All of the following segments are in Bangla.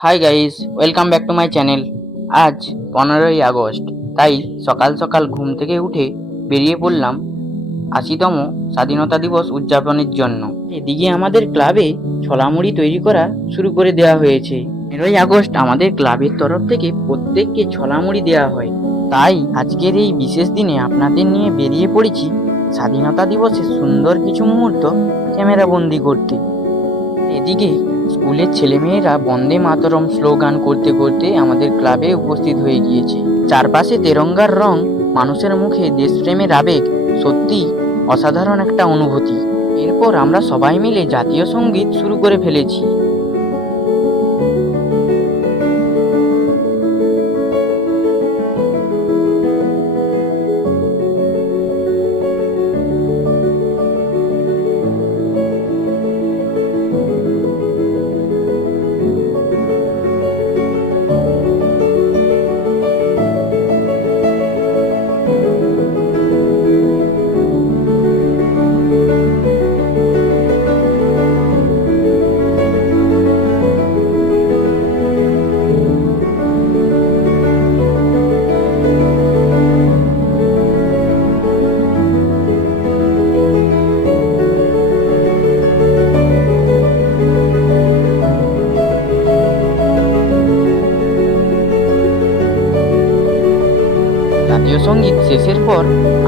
Hi guys, welcome back to my channel. আজ 15ই আগস্ট, তাই সকাল সকাল ঘুম থেকে উঠে বেরিয়ে পড়লাম 80তম স্বাধীনতা দিবস উদযাপনের জন্য। এদিকে আমাদের ক্লাবে ছোলামুড়ি তৈরি করা শুরু করে দেওয়া হয়েছে। 15ই আগস্ট আমাদের ক্লাবের তরফ থেকে প্রত্যেককে ছোলামুড়ি দেওয়া হয়। তাই আজকের এই বিশেষ দিনে আপনাদের নিয়ে বেরিয়ে পড়েছি স্বাধীনতা দিবসের সুন্দর কিছু মুহূর্ত ক্যামেরা বন্দি করতে। এদিকে স্কুলের ছেলেমেয়েরা বন্দে মাতরম স্লোগান করতে করতে আমাদের ক্লাবে উপস্থিত হয়ে গিয়েছে। চারপাশে তেরঙ্গার রং, মানুষের মুখে দেশপ্রেমের আবেগ, সত্যি অসাধারণ একটা অনুভূতি। এরপর আমরা সবাই মিলে জাতীয় সঙ্গীত শুরু করে ফেলেছি। জাতীয় সঙ্গীত শেষের পর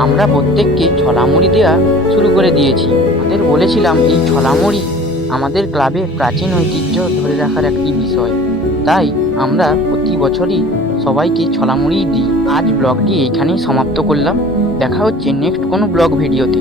আমরা প্রত্যেককে ছলামুড়ি দেওয়া শুরু করে দিয়েছি। আমাদের বলেছিলাম এই ছলামুড়ি আমাদের ক্লাবের প্রাচীন ঐতিহ্য ধরে রাখার একটি বিষয়, তাই আমরা প্রতি বছরই সবাইকে ছলামুড়ি দিই। আজ ব্লগটি এখানেই সমাপ্ত করলাম। দেখা হচ্ছে নেক্সট কোনো ব্লগ ভিডিওতে।